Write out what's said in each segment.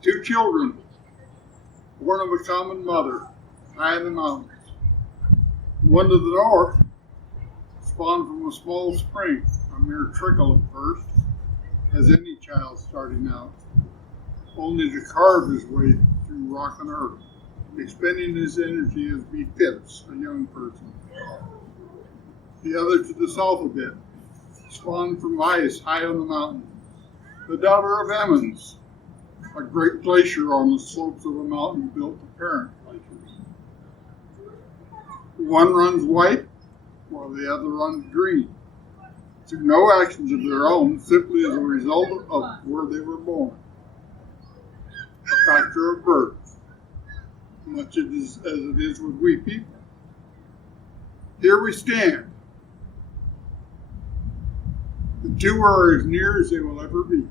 Two children, born of a common mother, high in the mountains. One to the north, spawned from a small spring, a mere trickle at first, as any child starting out, only to carve his way through rock and earth, expending his energy as befits a young person. The other to the south a bit, spawned from ice high on the mountain, the daughter of Emmons, a great glacier on the slopes of a mountain built to parent glaciers. One runs white, while the other runs green, through no actions of their own, simply as a result of where they were born. A factor of birth, much as it is with we people. Here we stand. The two are as near as they will ever be.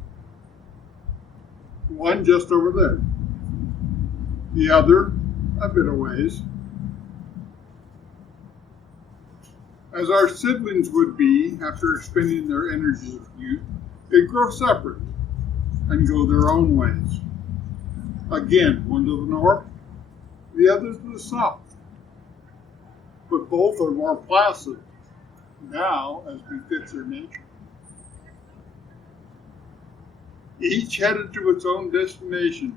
One just over there. The other a bit a ways. As our siblings would be after expending their energies of youth, they grow separate and go their own ways. Again, one to the north, the other to the south. But both are more placid now as befits their nature. Each headed to its own destination,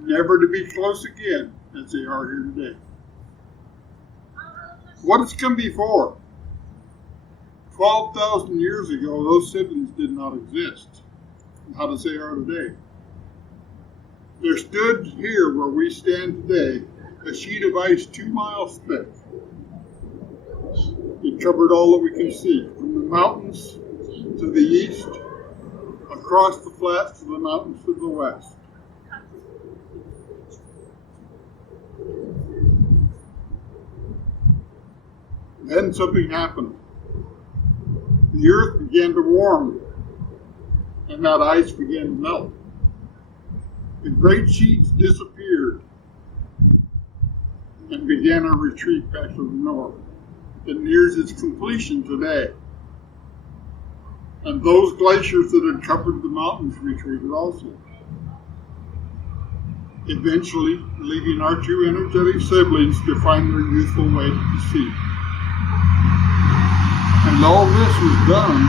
never to be close again as they are here today. What has come before? 12,000 years ago, those siblings did not exist, not as they are today. There stood here where we stand today a sheet of ice 2 miles thick. It covered all that we can see, from the mountains to the east, across the flats to the mountains to the west. Then something happened. The earth began to warm, and that ice began to melt. The great sheets disappeared and began a retreat back to the north that nears its completion today. And those glaciers that had covered the mountains retreated also, eventually leaving our two energetic siblings to find their youthful way to the sea. And all this was done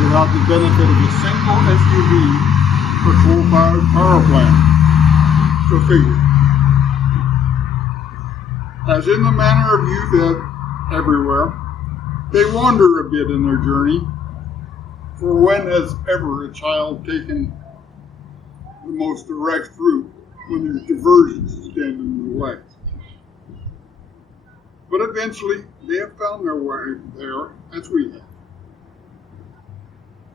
without the benefit of a single SUV or coal-fired power plant. Go figure. As in the manner of youth everywhere, they wander a bit in their journey. For when has ever a child taken the most direct route when there's diversions stand in the way? But eventually, they have found their way there, as we have.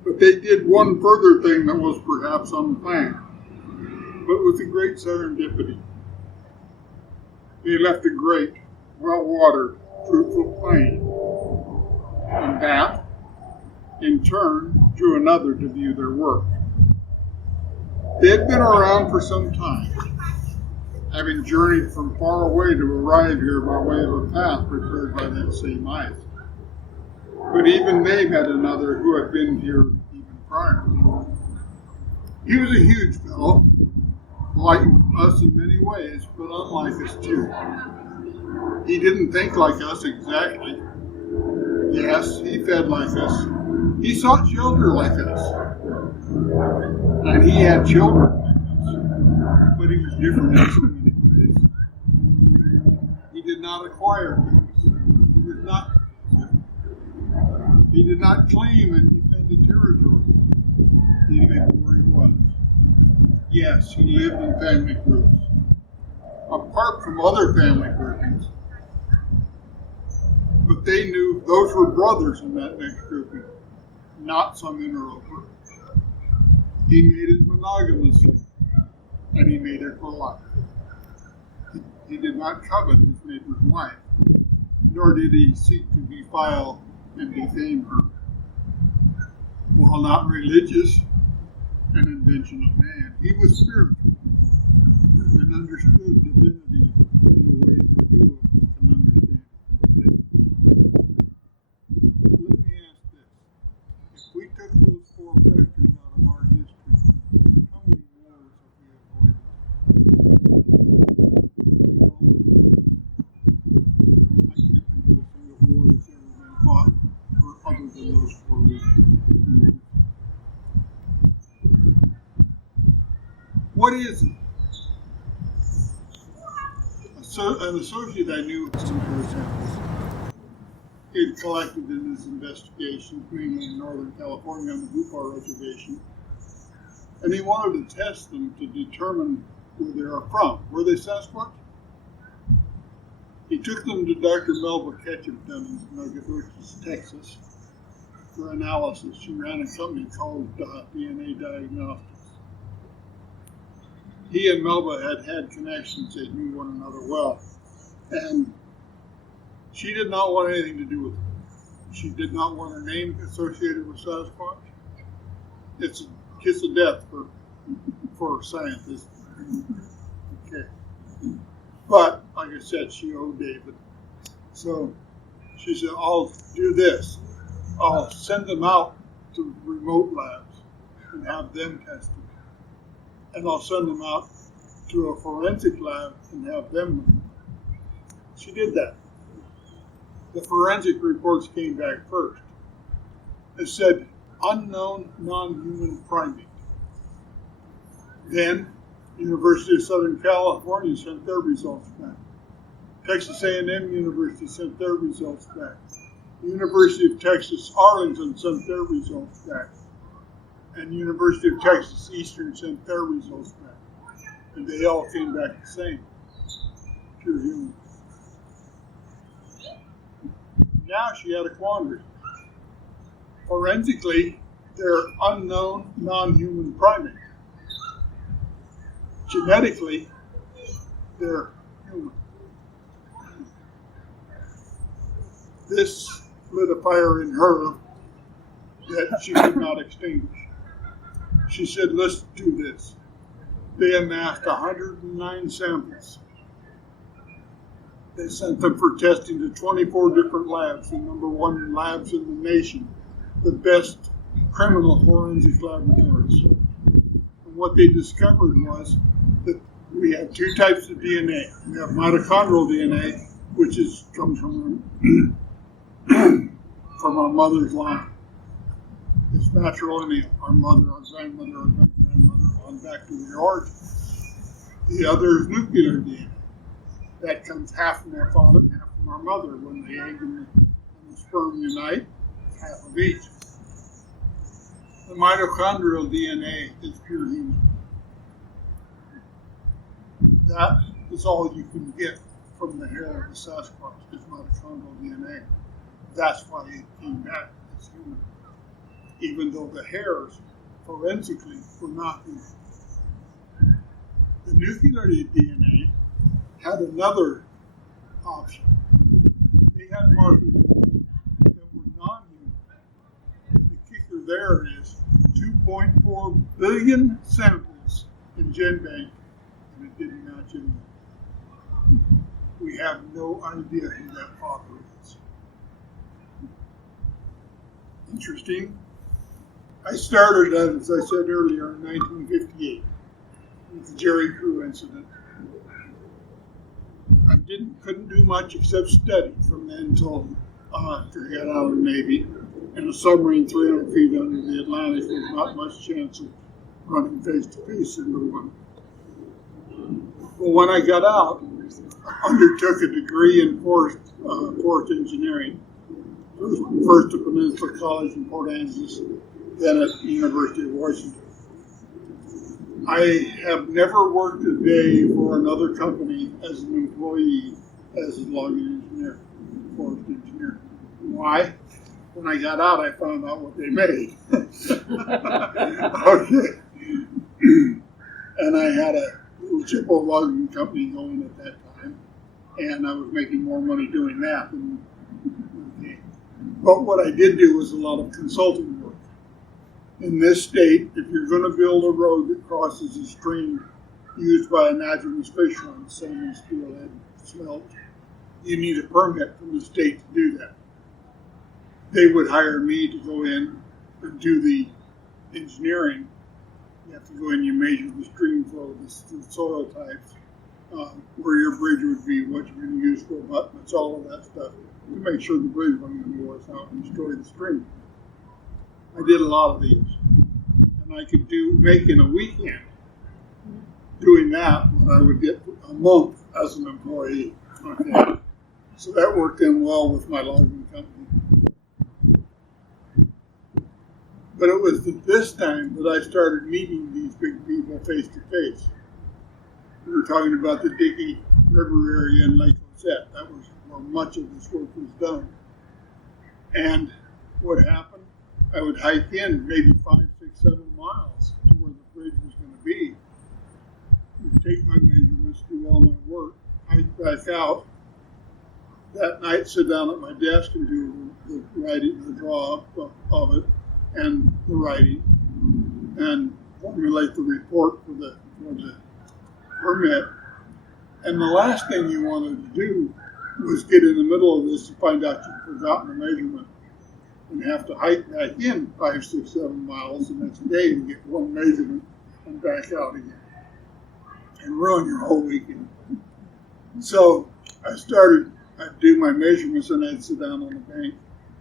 But they did one further thing that was perhaps unplanned, but with a great serendipity. They left a great, well-watered, fruitful plain, and that, in turn, drew another to view their work. They had been around for some time, having journeyed from far away to arrive here by way of a path prepared by that same ice. But even they met another who had been here even prior. He was a huge fellow, like us in many ways, but unlike us too. He didn't think like us exactly. Yes, he fed like us. He sought shelter like us. And he had children like us. But he was different in so many ways. He did not acquire things. He was not. He did not claim and defend the territory. He lived where he was. Yes, he lived in family groups, apart from other family groupings. But they knew those were brothers in that next grouping, not some interloper. He made it monogamously, and he made it for life. He did not covet his neighbor's wife, nor did he seek to defile and defame her. While not religious, an invention of man, he was spiritual and understood divinity in a way that few of us can understand today. Let me ask this. If we took those four factors out of our history, how many wars have we What is it? So, an associate I knew with some hair samples. He had collected in his investigations, mainly in Northern California on the Bupar Reservation, and he wanted to test them to determine where they are from. Were they Sasquatch? He took them to Dr. Melba Ketchum down in Nugget, Texas, for analysis. She ran a company called DNA Diagnostics. He and Melba had connections. They knew one another well. And she did not want anything to do with it. She did not want her name associated with Sasquatch. It's a kiss of death for scientists. Okay. But, like I said, she owed David. So she said, I'll do this. I'll send them out to remote labs and have them tested. And I'll send them out to a forensic lab and have them. She did that. The forensic reports came back first. It said, unknown non-human primate. Then, University of Southern California sent their results back. Texas A&M University sent their results back. The University of Texas Arlington sent their results back. And the University of Texas Eastern sent their results back. And they all came back the same. Pure human. Now she had a quandary. Forensically, they're unknown non-human primate. Genetically, they're human. This lit a fire in her that she could not extinguish. She said, let's do this. They amassed 109 samples. They sent them for testing to 24 different labs, the number one labs in the nation, the best criminal forensic laboratories. And what they discovered was that we have two types of DNA. We have mitochondrial DNA, which comes from our mother's line. It's matrilineal. Our mother, our grandmother, our great-grandmother, on back to the origin. The other is nuclear DNA. That comes half from our father, half from our mother. When the egg and the sperm unite, half of each. The mitochondrial DNA is pure human. That is all you can get from the hair of the Sasquatch, is mitochondrial DNA. That's why it came back as human. Even though the hairs, forensically, were not human. The nuclear DNA had another option. They had markers that were non-human. The kicker there is 2.4 billion samples in GenBank, and it didn't match anything. We have no idea who that father is. Interesting. I started, as I said earlier, in 1958 with the Jerry Crew incident. I couldn't do much except study from then until after I got out of the Navy. And a submarine 300 feet under the Atlantic was not much chance of running face to face into one. But when I got out, I undertook a degree in forest engineering. First at Peninsula College in Port Angeles, then at the University of Washington. I have never worked a day for another company as an employee as a logging engineer, forest engineer. Why? When I got out, I found out what they made. Okay. And I had a little chippewa logging company going at that time, and I was making more money doing that than. Okay. But what I did do was a lot of consulting work. In this state, if you're going to build a road that crosses a stream used by anadromous fish runs, salmon, steelhead, smelt, you need a permit from the state to do that. They would hire me to go in and do the engineering. You have to go in, you measure the stream flow, the soil types, where your bridge would be, what you're going to use for abutments, all of that stuff, to make sure the bridge wasn't going to wash out and destroy the stream. I did a lot of these. And I could make in a weekend doing that what I would get a month as an employee. Okay. So that worked in well with my logging company. But it was at this time that I started meeting these big people face to face. We were talking about the Dickey River area in Lake Cosette. That was where much of this work was done. And what happened? I would hike in maybe 5, 6, 7 miles to where the bridge was going to be. I'd take my measurements, do all my work, hike back out. That night, sit down at my desk and do the writing, the draw up of it, and the writing, and formulate the report for the permit. And the last thing you wanted to do was get in the middle of this and find out you'd forgotten a measurement and have to hike back in 5, 6, 7 miles the next day to get one measurement and back out again and ruin your whole weekend. So I'd do my measurements and I'd sit down on the bank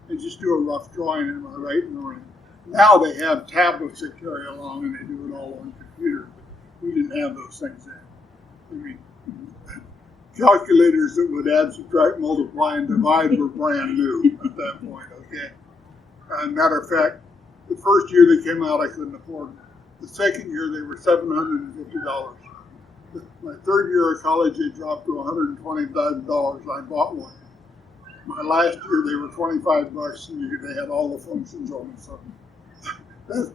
and just do a rough drawing in my writing room. Now they have tablets that carry along and they do it all on computer. But we didn't have those things then. I mean, calculators that would add, subtract, multiply, and divide were brand new at that point, okay? Matter of fact, the first year they came out, I couldn't afford them. The second year, they were $750. My third year of college, they dropped to $120,000. I bought one. My last year, they were $25, and they had all the functions on them. So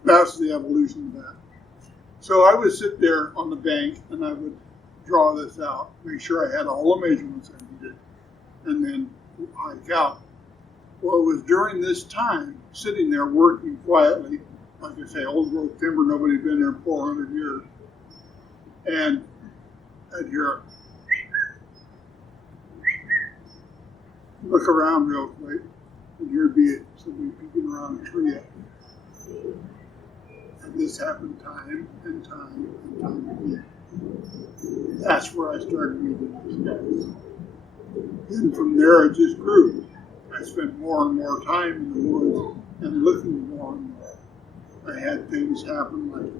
that's the evolution of that. So I would sit there on the bank, and I would draw this out, make sure I had all the measurements I needed, and then hike out. Well, it was during this time, sitting there working quietly, like I say, old growth timber, nobody had been there in 400 years, and I'd hear it. Look around real quick, and here'd be it, somebody peeking around a tree. And this happened time and time and time again. That's where I started meeting these guys. And from there, it just grew. I spent more and more time in the woods and looking more and more. I had things happen like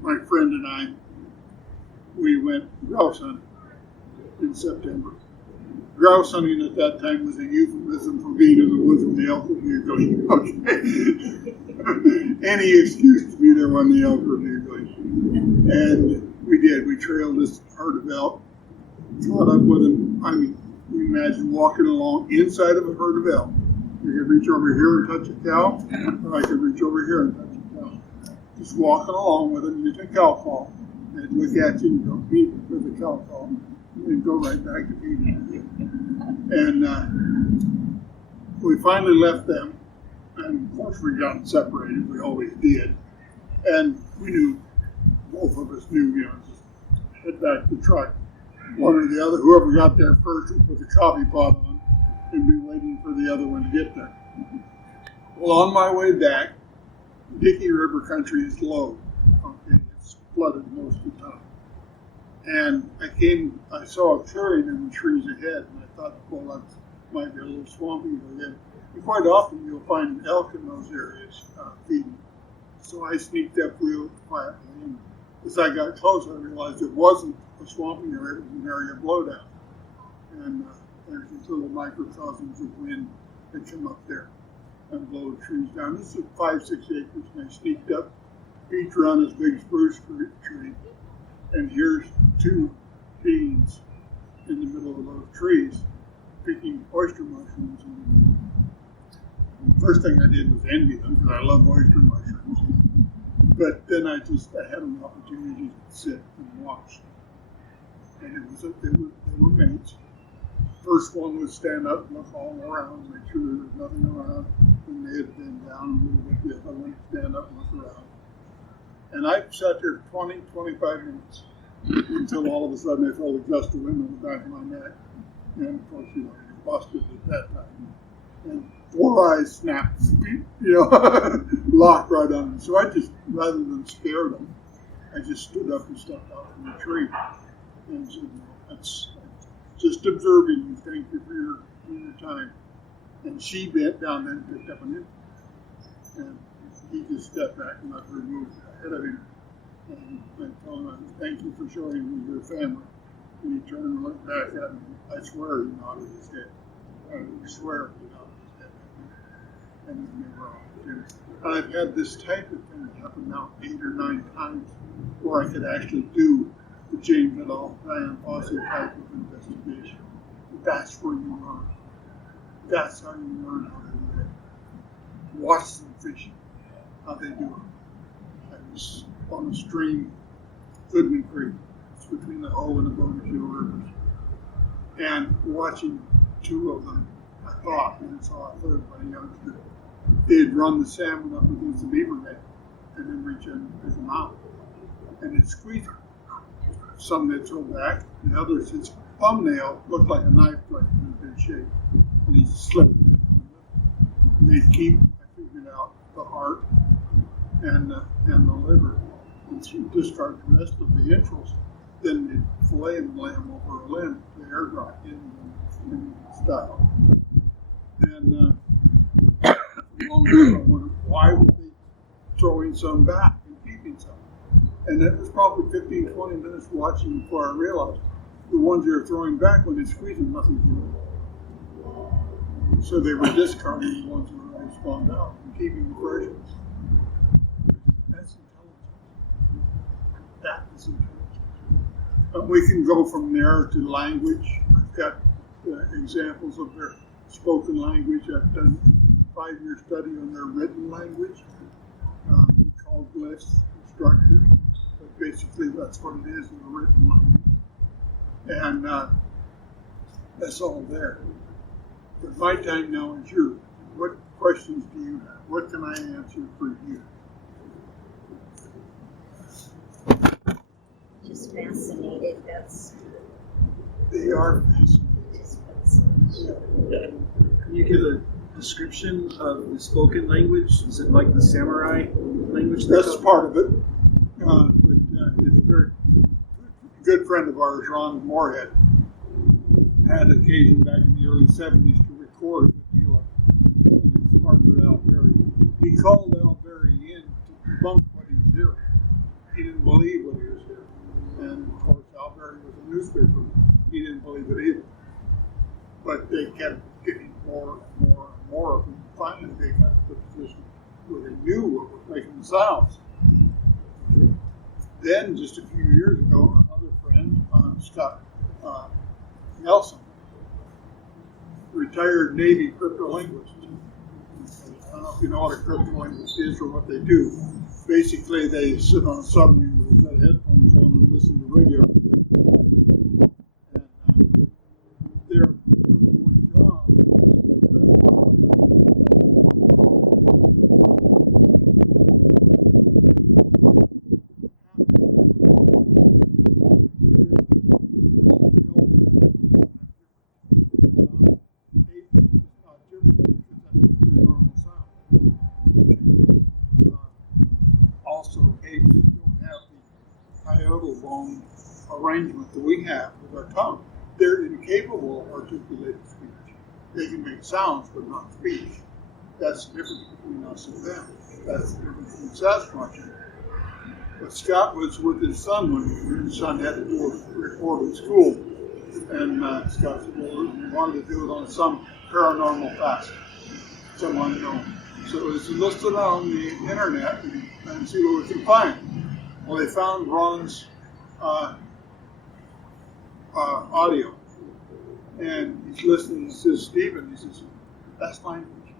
my friend and I, we went grouse hunting in September. Grouse hunting at that time was a euphemism for being in the woods when the elk were going. Okay. Any excuse to be there when the elk were going. And we did. We trailed this herd of elk, caught up with them. I mean, you imagine walking along inside of a herd of elk. You could reach over here and touch a cow, or I could reach over here and touch a cow. Just walking along with them, you take a cow call. They'd look at you and go, beat with the cow call. And go right back to feeding. And we finally left them. And of course, we got separated. We always did. And we knew, both of us knew, just head back to the truck. One or the other, whoever got there first would put the coffee pot on and be waiting for the other one to get there. Well, on my way back, Dickey River country is low. Okay, it's flooded most of the time. And I saw a clearing in the trees ahead, and I thought, well, that might be a little swampy again. And quite often you'll find elk in those areas feeding. So I sneaked up real quietly, and as I got close, I realized it wasn't a swampy area, it was an area of blowdown. And there's these little microcosms of wind that come up there and blow the trees down. This is 5, 6 acres, and I sneaked up, peeked around this big spruce tree, and here's 2 beans in the middle of those trees picking oyster mushrooms. And the first thing I did was envy them because I love oyster mushrooms. But then I had an opportunity to sit and watch. And they were mates. First one would stand up and look all around, make sure there was nothing around. And they had been down a little bit. The other one would stand up and look around. And I sat there 20, 25 minutes until all of a sudden I felt a gust of wind on the back of my neck. And of course, you're busted at that time. And 4 eyes snapped, locked right on me. So I just, rather than scare them, I just stood up and stepped out from the tree. And said, that's just observing you. Thank you for your time. And she bent down and picked up an infant. And he just stepped back and let her move ahead of him. And told him, thank you for showing me your family. And he turned and looked back at me. I swear he nodded his head. I swear he nodded his head. And then they were off. And I've had this type of thing happen now 8 or 9 times where I could actually do the James et al. Plan Foster type of investigation. That's where you learn. That's how you learn how to do it. Watch them fishing, how they do it. I was on a stream, Goodman Creek. It's between the O and the Bonnefield rivers. And watching 2 of them, I thought, and saw a third one, youngster. They'd run the salmon up against the beaver net and then reach in and pick them out. And they'd squeeze them. Some they'd throw back, the others, his thumbnail looked like a knife blade in a good shape. And he'd slip it. And they'd keep, I figured out, the heart and the liver and discard the rest of the entrails. Then they'd fillet and lay them over a limb, the air dry in style. And why were they throwing some back and keeping some? And that was probably 15, 20 minutes watching before I realized the ones they were throwing back, when they squeezed them, nothing came out. So they were discarding the ones that were already spawned out and keeping the fresh ones. That's intelligence. That is intelligence. We can go from there to language. I've got examples of their spoken language. I've done a 5-year study on their written language. We call glyphs structures, but basically that's what it is in the written language. And that's all there. But my time now is yours. What questions do you have? What can I answer for you? Just fascinated. They are fascinating. Just fascinating. Can you give a description of the spoken language? Is it like the samurai language? That's part of it. But it's a very good friend of ours, Ron Moorhead, had occasion back in the early 70s to record a good deal of it. And his partner, Al Berry. He called Al Berry in to debunk what he was hearing. He didn't believe what he was hearing. And of course, Al Berry was a newspaper. He didn't believe it either. But they kept getting more and more and more of them. Finally, they got to the position where they knew what was making the sounds. Then, just a few years ago, another friend, Scott Nelson, retired Navy cryptolinguist. I don't know if you know what a cryptolinguist is or what they do. Basically, they sit on a submarine with a set of headphones on and listen to radio. And their number one job is to determine also, apes don't have the hiatal bone arrangement that we have with our tongue. They're incapable of articulating speech. They can make sounds, but not speech. That's the difference between us and them. That's the difference between Sasquatch. But Scott was with his son when his son had to do a report at school. And Scott said, well, he wanted to do it on some paranormal facet, some unknown. So it was listed on the internet and see what we can find. Well, they found Ron's audio. And he's listening, he says, Stephen, he says, that's language.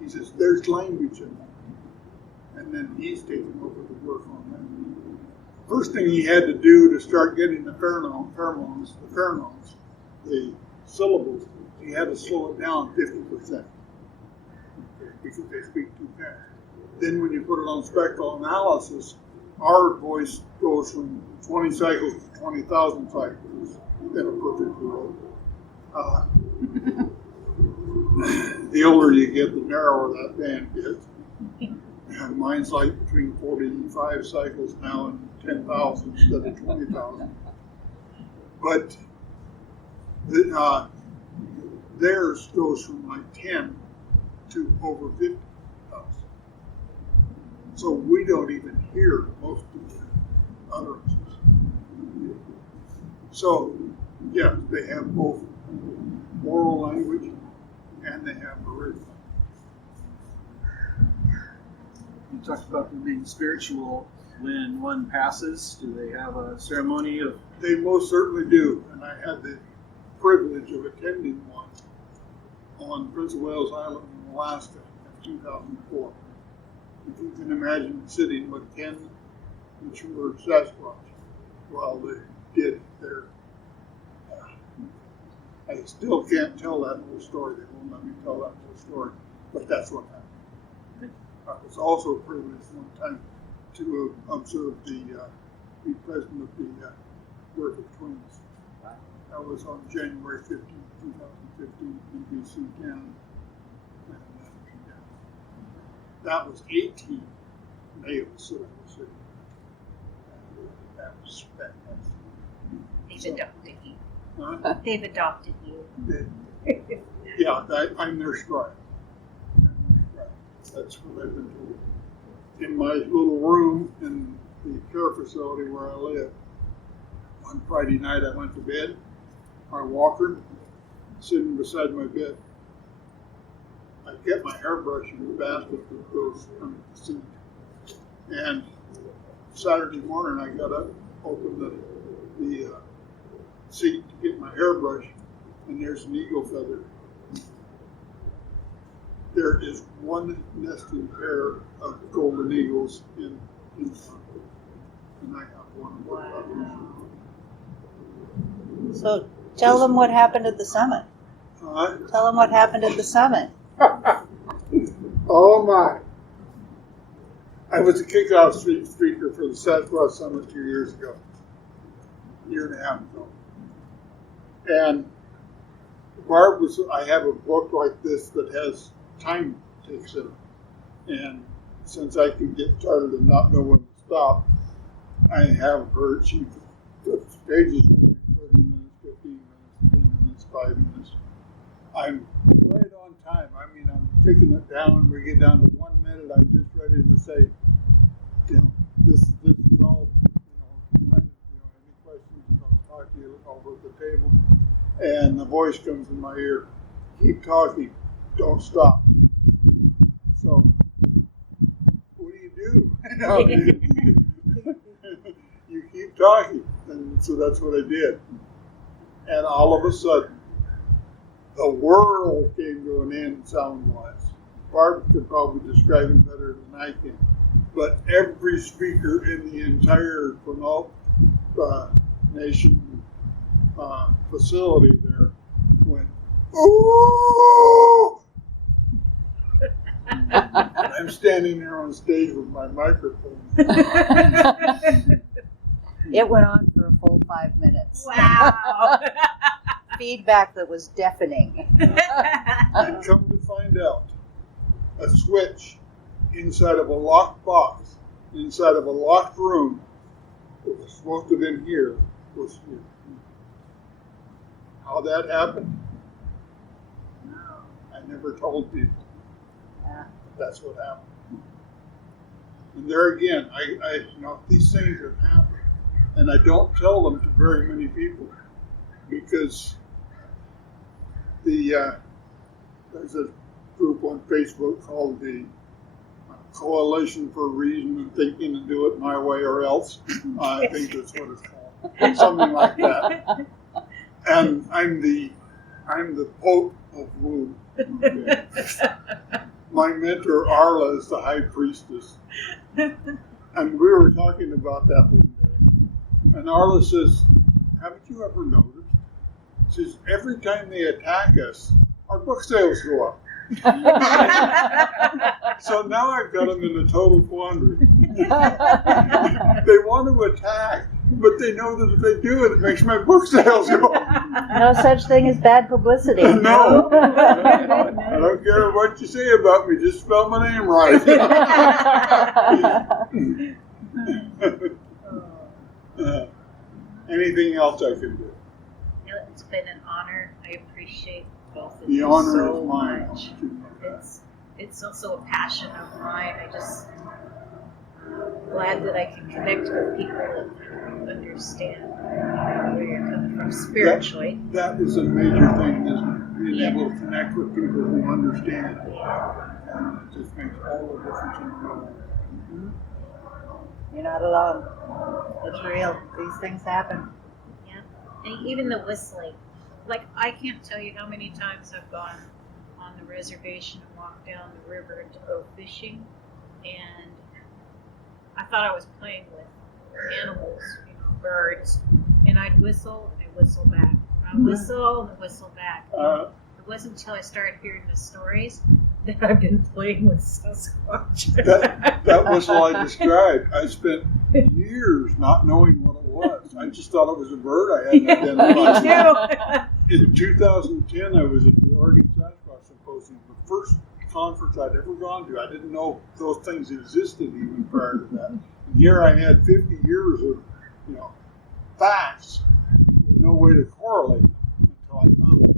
He says, there's language in that. And then he's taken over the work on that. First thing he had to do to start getting the pheromones, the syllables, he had to slow it down 50%. Because they speak too fast. Then when you put it on spectral analysis, our voice goes from 20 cycles to 20,000 cycles in a perfect world. The older you get, the narrower that band gets. And mine's like between 45 cycles now and 10,000 instead of 20,000. But theirs goes from like 10 to over 50,000. So we don't even hear most of the utterances. So, yeah, they have both oral language and they have written. You talked about them being spiritual. When one passes, do they have a ceremony of? They most certainly do, and I had the privilege of attending one on Prince of Wales Island in Alaska in 2004. If you can imagine sitting with 10 mature Sasquatch while they did their. I still can't tell that whole story. They won't let me tell that whole story, but that's what happened. I was also privileged one time to observe be present at the birth of twins. That was on January 15, 2015 in BC, Canada. And, yeah. That was 18 males that I was sitting with. That was fantastic. They've adopted you. Huh? They've adopted you. Yeah, I'm their scribe. That's what I've been told. In my little room in the care facility where I live, one Friday night I went to bed, my walker sitting beside my bed. I kept my hairbrush in the basket that goes under the seat. And Saturday morning I got up, opened the seat to get my hairbrush, and there's an eagle feather. There is one nesting pair of golden eagles in town, and I have one of those. So tell them what happened at the summit. Tell them what happened at the summit. Oh my. I was a kickoff speaker for the Sasquatch Summit 2 years ago, a year and a half ago. And Barb I have a book like this that has time takes in it. And since I can get tired and not know when to stop, I have her, she puts pages for me, 30 minutes, 15 minutes, 10 minutes, 5 minutes. I'm right on time. I mean, I'm picking it down. We get down to 1 minute. I'm just ready to say, this is all, any questions, I'll talk to you over at the table. And the voice comes in my ear, keep talking, don't stop. So, what do you do? You keep talking. And so that's what I did. And all of a sudden, the world came to an end sound-wise. Barb could probably describe it better than I can. But every speaker in the entire Quinault Nation facility there went, ooh! I'm standing there on stage with my microphone. It went on for a full 5 minutes. Wow. Feedback that was deafening. And come to find out, a switch inside of a locked box, inside of a locked room, that was supposed to have been here, was here. How that happened? I never told people. Yeah. That's what happened. And there again, I these things have happened, and I don't tell them to very many people because there's a group on Facebook called the Coalition for Reason and Thinking and Do It My Way or Else. I think that's what it's called, something like that. And I'm the Pope of Woo. Okay. My mentor Arla is the High Priestess, and we were talking about that one day. And Arla says, "Haven't you ever noticed?" She says, "Every time they attack us, our book sales go up." So now I've got them in a total quandary. They want to attack, but they know that if they do it makes my book sales go up. No such thing as bad publicity. No. I don't care what you say about me, just spell my name right. Anything else I can do? It's been an honor. I appreciate both The honor so is mine. much. It's also a passion of mine. I just glad that I can connect with people that understand where you're coming from spiritually. That is a major thing, isn't it? Being Yeah. able to connect with people who understand. And it just makes all the difference in the world. You're not alone. It's real. These things happen. Yeah, and even the whistling. Like, I can't tell you how many times I've gone on the reservation and walked down the river to go fishing, and I thought I was playing with animals, birds, and I'd whistle and I'd whistle back. I'd whistle and I'd whistle back. It wasn't until I started hearing the stories that I've been playing with Sasquatch. That whistle I described, I spent years not knowing what it was. I just thought it was a bird I hadn't identified. In 2010, I was at the Oregon Sasquatch Symposium, the first conference I'd ever gone to. I didn't know those things existed even prior to that. And here I had 50 years of, facts with no way to correlate them until I found it.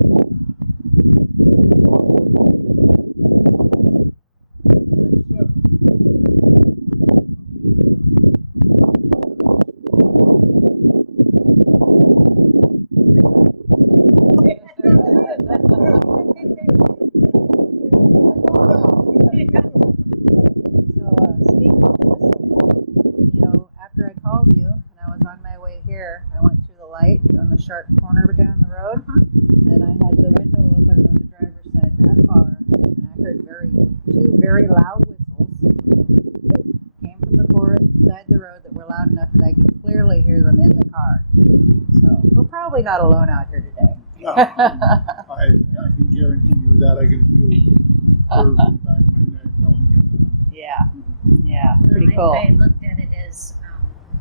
Speaking of whistles, after I called you and I was on my way here, I went through the light on the sharp corner down the road, and I had the window open on the driver's side that far, and I heard two very loud whistles that came from the forest beside the road that were loud enough that I could clearly hear them in the car. So we're probably not alone out here today. No, I can guarantee you that. I can feel curves in the back of my neck telling me that. Yeah, pretty cool. I looked at it as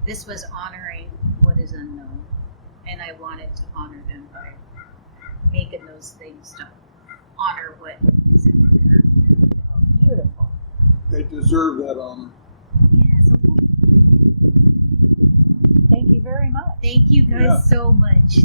this was honoring what is unknown, and I wanted to honor them by making those things to honor what is out there. Oh, beautiful. They deserve that honor. Yeah, so Thank you very much. thank you guys Yeah. so much.